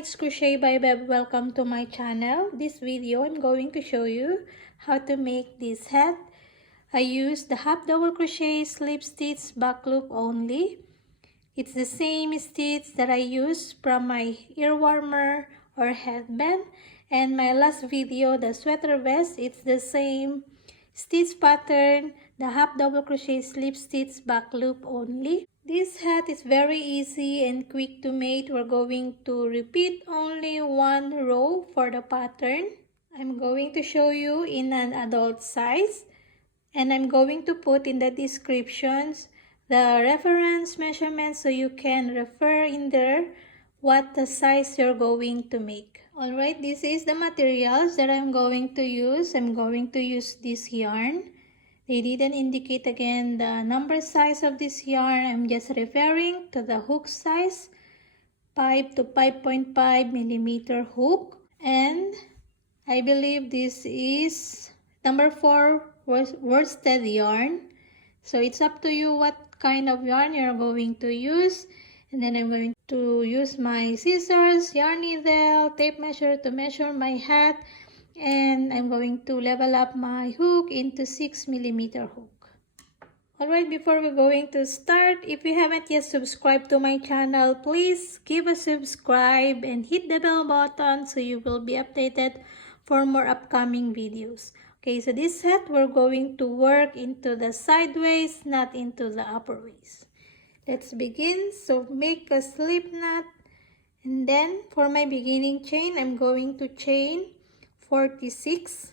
it's Crochet by Beb. Welcome to my channel. This video I'm going to show you how to make this hat. I use the half double crochet slip stitch back loop only. It's the same stitch that I use from my ear warmer or headband, and my last video, the sweater vest, it's the same stitch pattern, the half double crochet slip stitch back loop only. This hat is very easy and quick to make. We're going to repeat only one row for the pattern. I'm going to show you in an adult size, and I'm going to put in the descriptions the reference measurements so you can refer in there what the size you're going to make. Alright, this is the materials that I'm going to use. I'm going to use this yarn. They didn't indicate again the number size of this yarn. I'm just referring to the hook size, 5 to 5.5 millimeter hook. And I believe this is number 4 worsted yarn. So it's up to you what kind of yarn you're going to use. And then I'm going to use my scissors, yarn needle, tape measure to measure my hat. And I'm going to level up my hook into 6 millimeter hook. Alright, before we're going to start, if you haven't yet subscribed to my channel, please give a subscribe and hit the bell button so you will be updated for more upcoming videos. Okay, so this set we're going to work into the sideways, not into the upper waist. Let's begin. So make a slip knot, and then for my beginning chain, I'm going to chain 46.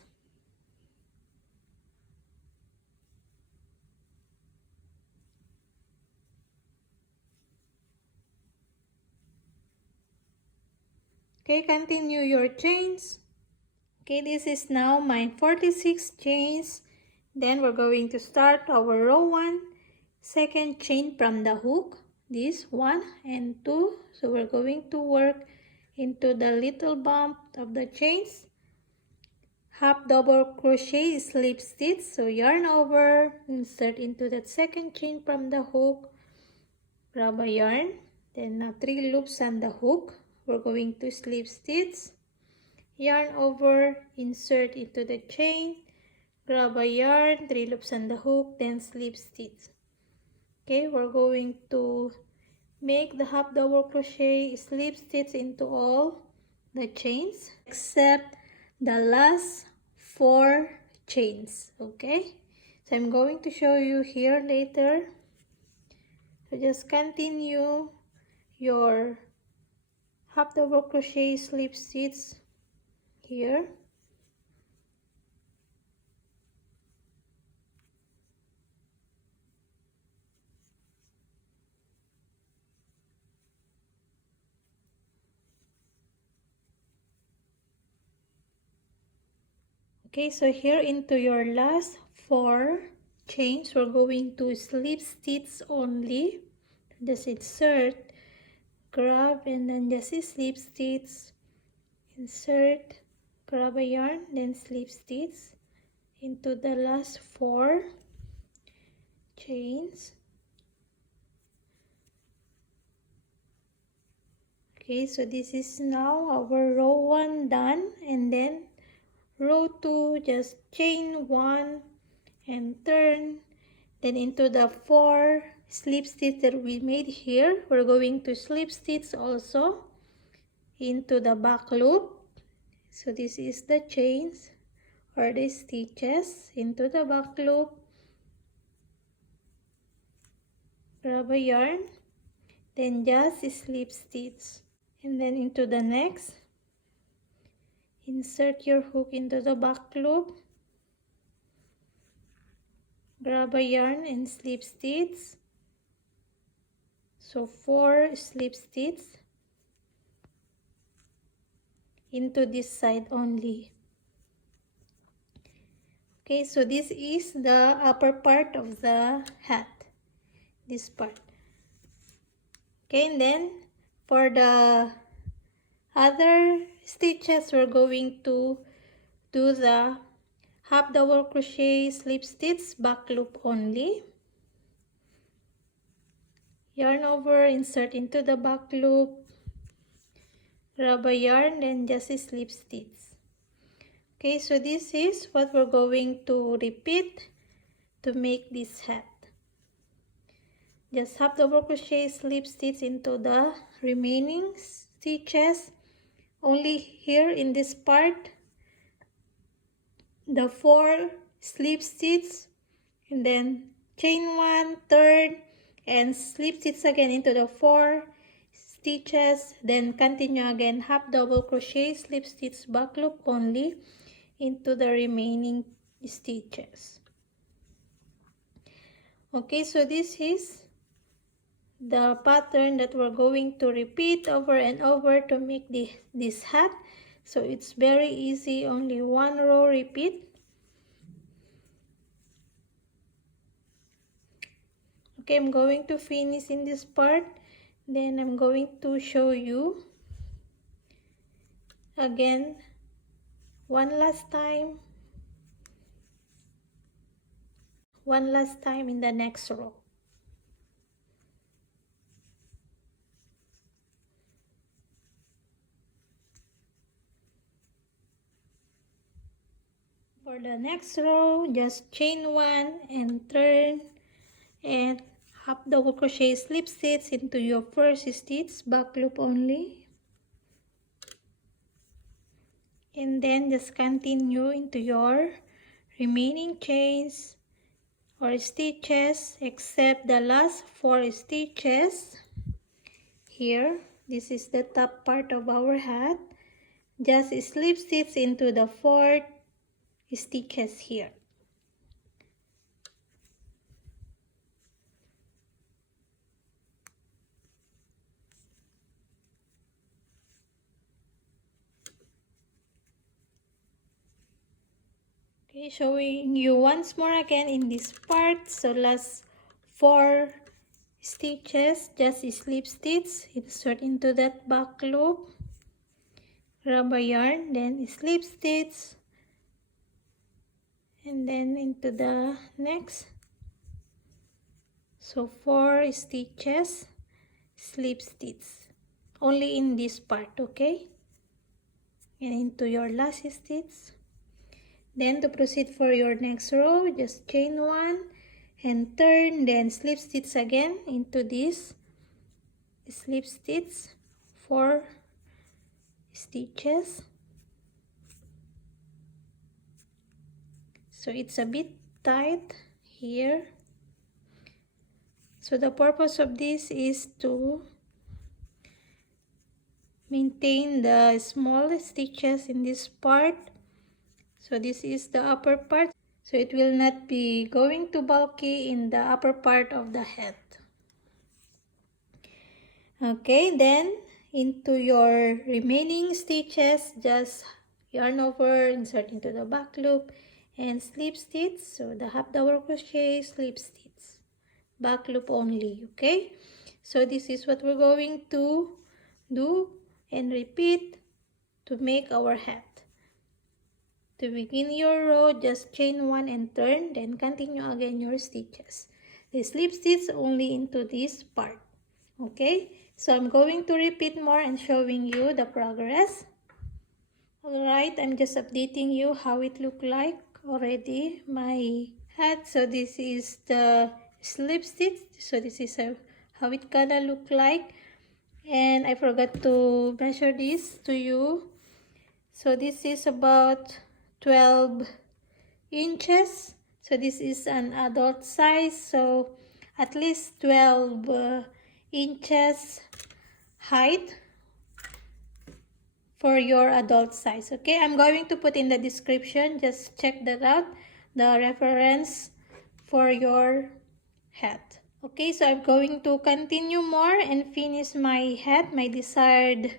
Okay, continue your chains. Okay, this is now my 46 chains. Then we're going to start our row 1, second chain from the hook. This 1 and 2. So we're going to work into the little bump of the chains. Half double crochet slip stitch, so yarn over, insert into that second chain from the hook, grab a yarn, then 3 loops on the hook. We're going to slip stitch, yarn over, insert into the chain, grab a yarn, 3 loops on the hook, then slip stitch. Okay, we're going to make the half double crochet slip stitch into all the chains except the last 4 chains. Okay, so I'm going to show you here later. So just continue your half double crochet slip stitch here. Okay, so here into your last 4 chains, we're going to slip stitch only. Just insert, grab, and then just slip stitch, insert, grab a yarn, then slip stitch into the last 4 chains. Okay, so this is now our row 1 done, and then row 2, just chain 1 and turn, then into the 4 slip stitch that we made here, we're going to slip stitch also into the back loop. So this is the chains or the stitches into the back loop, grab a yarn, then just slip stitch, and then into the next, insert your hook into the back loop, grab a yarn and slip stitch. So 4 slip stitch into this side only. Okay, so this is the upper part of the hat, this part. Okay, and then for the other stitches, we're going to do the half double crochet slip stitch back loop only. Yarn over, insert into the back loop, rubber yarn, then just slip stitch. Okay, so this is what we're going to repeat to make this hat. Just half double crochet, slip stitch into the remaining stitches. Only here in this part, the 4 slip stitch, and then chain 1, turn, and slip stitch again into the 4 stitches, then continue again half double crochet, slip stitch, back loop only into the remaining stitches. Okay, so this is the pattern that we're going to repeat over and over to make this hat. So it's very easy, only 1 row repeat. Okay, I'm going to finish in this part, then I'm going to show you again one last time in the next row. For the next row, just chain 1 and turn, and half double crochet, slip stitch into your first stitch, back loop only, and then just continue into your remaining chains or stitches except the last 4 stitches. Here, this is the top part of our hat. Just slip stitch into the 4 stitches here. Okay, showing you once more again in this part. So last 4 stitches, just slip stitch, insert into that back loop, rubber yarn, then slip stitch, and then into the next. So 4 stitches, slip stitch only in this part, okay, and into your last stitch. Then to proceed for your next row, just chain 1 and turn, then slip stitch again into this slip stitch, 4 stitches. So it's a bit tight here. So the purpose of this is to maintain the small stitches in this part. So this is the upper part, so it will not be going too bulky in the upper part of the hat. Okay, then into your remaining stitches, just yarn over, insert into the back loop, and slip stitch. So the half double crochet, slip stitch, back loop only. Okay, so this is what we're going to do and repeat to make our hat. To begin your row, just chain 1 and turn, then continue again your stitches. The slip stitch only into this part. Okay, so I'm going to repeat more and showing you the progress. Alright, I'm just updating you how it look like already, my hat. So this is the slip stitch. So this is how it gonna look like. And I forgot to measure this to you. So this is about 12 inches. So this is an adult size, so at least 12 inches height for your adult size. Okay, I'm going to put in the description, just check that out, the reference for your hat. Okay, so I'm going to continue more and finish my hat, my desired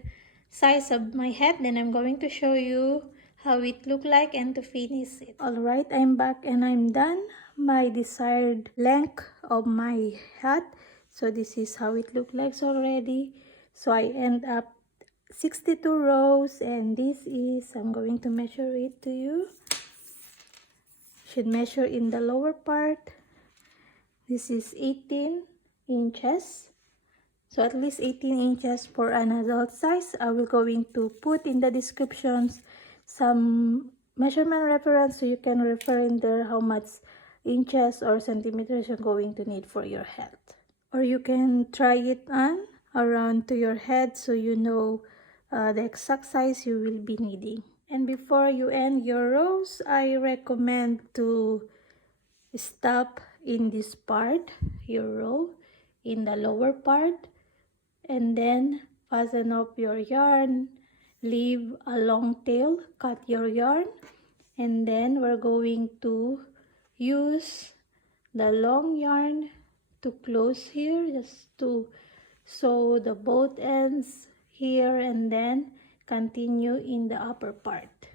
size of my hat. Then I'm going to show you how it look like and to finish it. Alright, I'm back and I'm done my desired length of my hat. So this is how it look like already. So I end up 62 rows, and this is, I'm going to measure it to you. Should measure in the lower part. This is 18 inches. So at least 18 inches for an adult size. I will going to put in the descriptions some measurement reference so you can refer in there how much inches or centimeters you're going to need for your head. Or you can try it on around to your head so you know the exact size you will be needing. And before you end your rows, I recommend to stop in this part, your row, in the lower part, and then fasten up your yarn, leave a long tail, cut your yarn, and then we're going to use the long yarn to close here, just to sew the both ends here, and then continue in the upper part.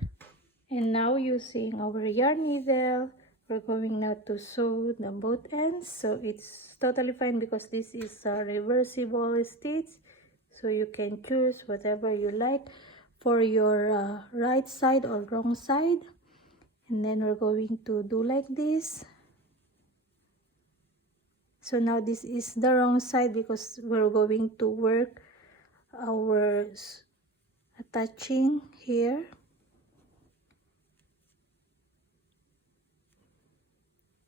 And now using our yarn needle, we're going now to sew the both ends. So it's totally fine because this is a reversible stitch, so you can choose whatever you like for your right side or wrong side. And then we're going to do like this. So now this is the wrong side because we're going to work our attaching here.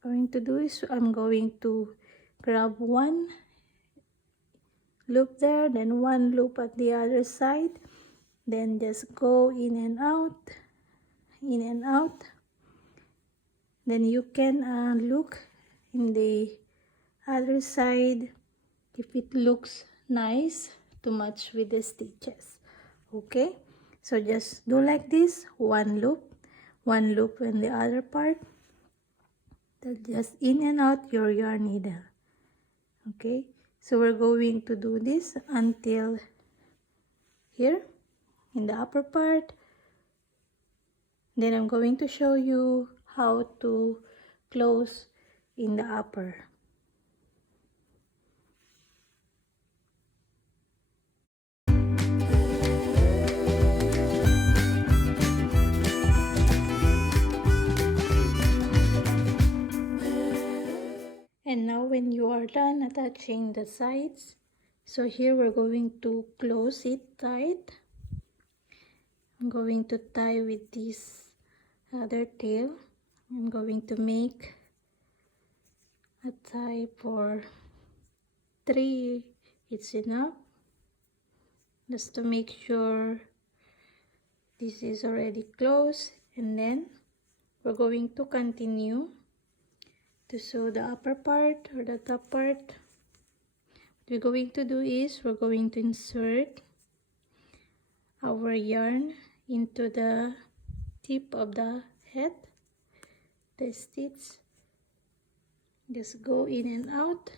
Going to do is I'm going to grab one loop there, then one loop at the other side, then just go in and out, in and out. Then you can look in the other side if it looks nice to match with the stitches. Okay, so just do like this, one loop in the other part, just in and out your yarn needle. Okay, so we're going to do this until here in the upper part. Then I'm going to show you how to close in the upper. And now when you are done attaching the sides, so here we're going to close it tight. I'm going to tie with this other tail. I'm going to make a tie for 3. It's enough, just to make sure this is already closed. And then we're going to continue to sew the upper part or the top part. What we're going to do is we're going to insert our yarn into the tip of the head, the stitch. Just go in and out.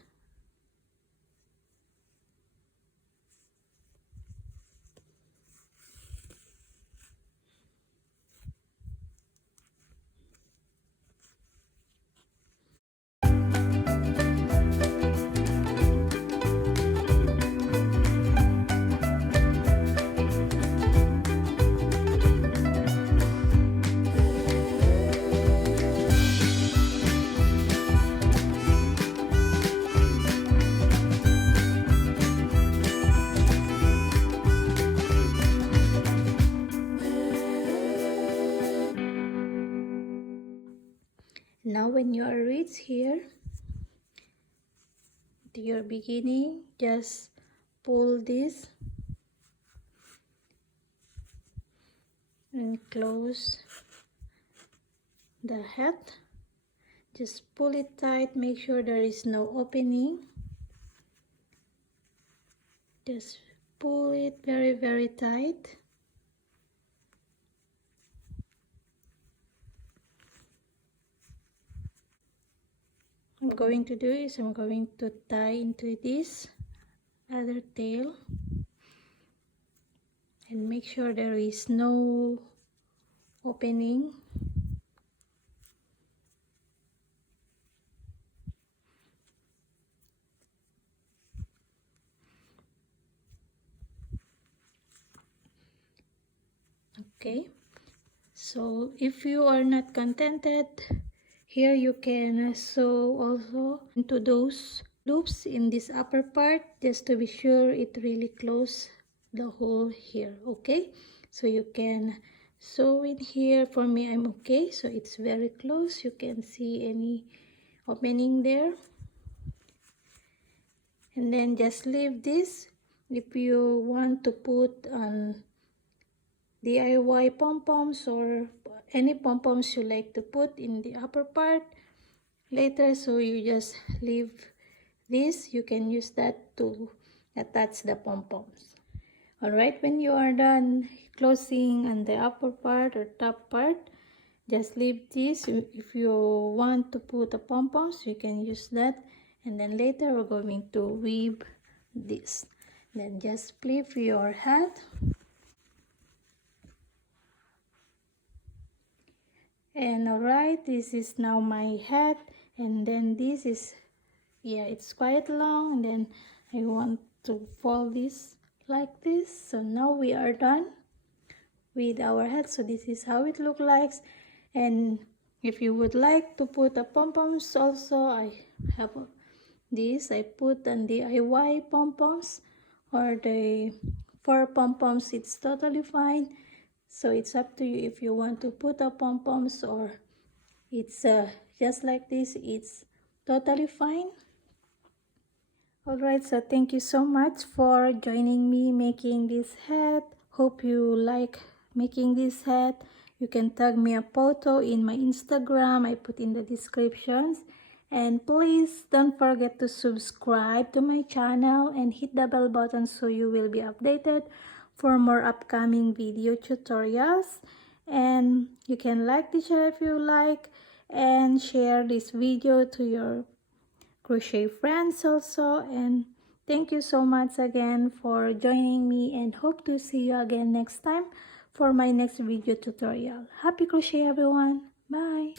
Now when you are reached here to your beginning, just pull this and close the head. Just pull it tight, make sure there is no opening. Just pull it very, very tight. I'm going to do is I'm going to tie into this other tail and make sure there is no opening. Okay, so if you are not contented, here you can sew also into those loops in this upper part just to be sure it really close the hole here. Okay, so you can sew in here. For me, I'm okay, so it's very close. You can see any opening there, and then just leave this. If you want to put on DIY pom-poms or any pom-poms you like to put in the upper part later, so you just leave this. You can use that to attach the pom-poms. Alright, when you are done closing on the upper part or top part, just leave this. If you want to put the pom-poms, you can use that, and then later we're going to weave this. Then just flip your hat, and alright, this is now my hat, and then this is, yeah, it's quite long, and then I want to fold this like this. So now we are done with our hat. So this is how it looks like. And if you would like to put the pom-poms also, I have this. I put on DIY pom-poms or the for pom-poms, it's totally fine. So it's up to you if you want to put the pom-poms or it's just like this. It's totally fine. Alright, so thank you so much for joining me making this hat. Hope you like making this hat. You can tag me a photo in my Instagram. I put in the descriptions. And please don't forget to subscribe to my channel and hit the bell button so you will be updated for more upcoming video tutorials. And you can like this channel if you like, and share this video to your crochet friends also. And thank you so much again for joining me, and hope to see you again next time for my next video tutorial. Happy crochet everyone. Bye.